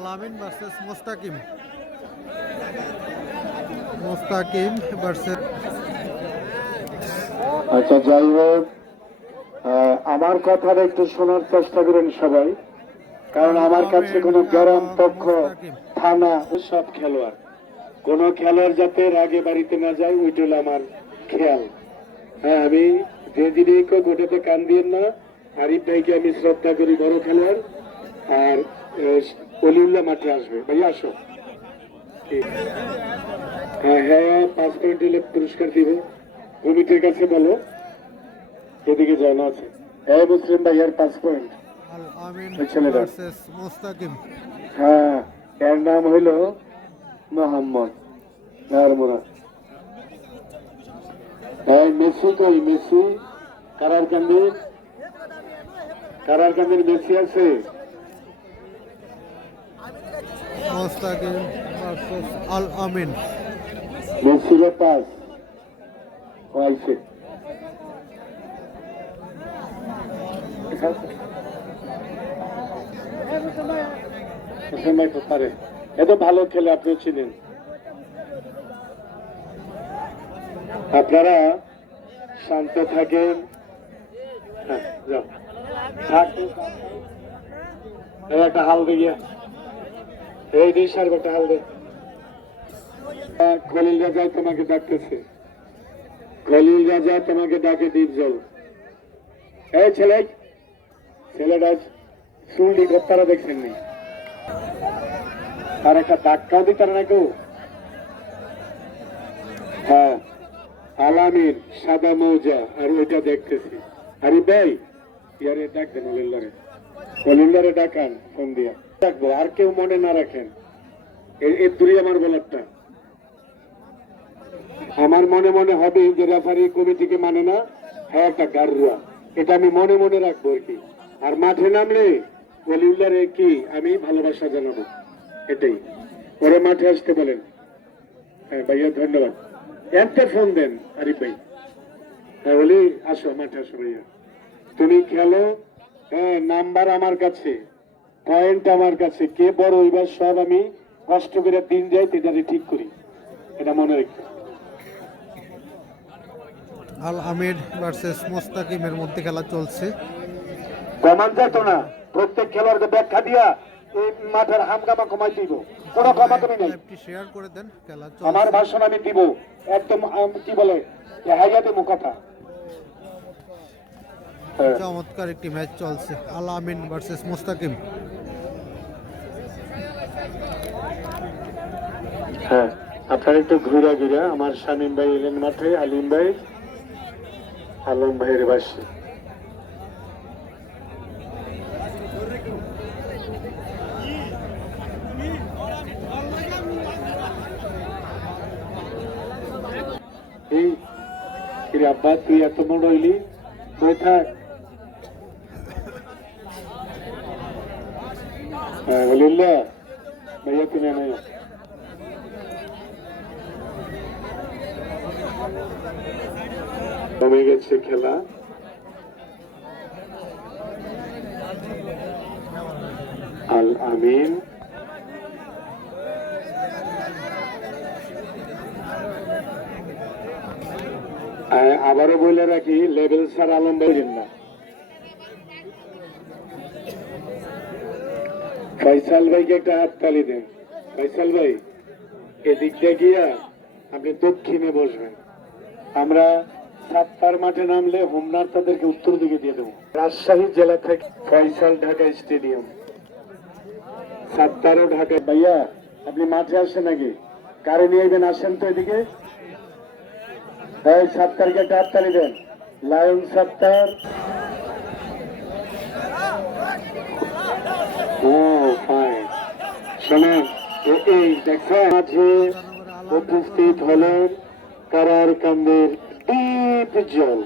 আলামিন versus Mostakim. Mostakim versus আচ্ছা, যাই হোক, আমার কথাটা একটু শোনার চেষ্টা করেন সবাই, কারণ আমার কাছে কোনো গ্রাম পক্ষ থানা সব খেলোয়াড়, কোন খেলোয়াড় যাতে আগে বাড়িতে না যায় ওইটা হলো আমার খেয়াল। হ্যাঁ, আমি যে দিনই গোটাতে কান দিয়েন না। আরিফ ভাইকে আমি শ্রদ্ধা করি, বড় খেলোয়াড়। আর অলিউল্লাহ মাঠে আসবে, ভাই আসো। হ্যাঁ হ্যাঁ, 5 পয়েন্ট দিলে পুরস্কার দিব। কমিটির কাছে বলো, এদিকে জানা আছে। হ্যাঁ মুসলিম ভাই, আর 5 পয়েন্ট। আল আমিন ছেলেটা, ভার্সেস মোস্তাকিম। হ্যাঁ, এর নাম হইল মোহাম্মদ নারমুরা। হ্যাঁ, মেসি কই? মেসি কারার কান্দির মেসি আছে। মোস্তাকিম ভার্সেস আল আমিন। মেসিরে পাস হয়েছে। পারে, এত ভালো খেলে, আপনি চিনেন। আপনারা শান্ত থাকেন। হ্যাঁ, যাও। একটা হাল দিয়ে এই দিন সার্ভ একটা হাল দে। খলিল রাজা তোমাকে ডাকতেছে, খলিল রাজা তোমাকে ডাকে। দ্বীপ জল, এই ছেলেটা চুলটি তারা দেখছেন নি? তার একটা ধাক্কাও দিতার না কেউ। হ্যাঁ, আলামিন সাদা মৌজা, আর ওইটা দেখতেছি। আরে ভাই, ইয়ারে ডাক দেন, অলিল্লারে ডাকান ফোন দিয়া ডাকবো, আর কেউ মনে না রাখেন। এর দূরে আমার বলারটা আমার মনে মনে হবে যে রেফারি কমিটিকে মানে না, হ্যাঁ একটা গারুয়া, এটা আমি মনে মনে রাখবো আর কি। আর মাঠে নামলে অলিউল্লারে কি আমি ভালোবাসা জানাবো, এটাই। ওরে মাঠে আসতে বলেন। হ্যাঁ ভাইয়া, ধন্যবাদ। এতে ফোন দেন আরিফ ভাই। হ্যাঁ, বলি আসো, মাঠে আসো ভাইয়া, তুমি খেলো। হ্যাঁ, নাম্বার আমার কাছে, পয়েন্ট আমার কাছে, কে বড় ওইবার সব আমি কষ্ট করে দিন যাই, এটাকে ঠিক করি, এটা মনে রাখি। আল আমিন ভার্সেস মোস্তাকিমের মধ্যে খেলা চলছে। কমান যেত না, প্রত্যেক খেলোয়াড়কে ব্যাখ্যা দিয়া এই মাঠের হামগামা কমাই দিব, কোনো কমাকমি নাই। শেয়ার করে দেন, খেলা আমার চলছে। ভাষণ আমি দিব একদম, কি বলে, হাইয়া দেবো কথা। চমৎকার একটি ম্যাচ চলছে, আল আমিন ভার্সেস মোস্তাকিম। হ্যাঁ, আপনারা একটু ঘুরা ঘুরা। আমার শামীম ভাই এলেন মাঠে, আলিম ভাই, আলম ভাইয়ের বাসী। আব্বা, তুই এত বড় হইলি, কই থাক। হ্যাঁ, বলিল্লা ভাইয়া, তুমি নাই কমে গেছে খেলা। আল আমিন আবারও বলে রাখি, লেভেল স্যার আলম ভাই না, ফয়সাল ভাইকে একটা হাত তালি দেন। ফয়সাল ভাই, এদিক দিয়ে গিয়া আপনি দক্ষিণে বসবেন। আমরা সাতটার মাঠে নামলে হোমনার তাদেরকে উত্তর দিকে দিয়ে দেবো। রাজশাহী জেলা থেকে ফয়সাল, ঢাকা স্টেডিয়াম, সাতটারও ঢাকা। ভাইয়া, আপনি মাঠে আসেন নাকি? কারে নিয়ে আসবেন? আসেন তো এদিকে। এই 7 তারিখে একটা হাততালি দেন, লায়ন 7টার। ও ফাইন, শোনেন, এই দেখেন মাঝে উপস্থিত হলেন কারার কান্দের দীপ জল।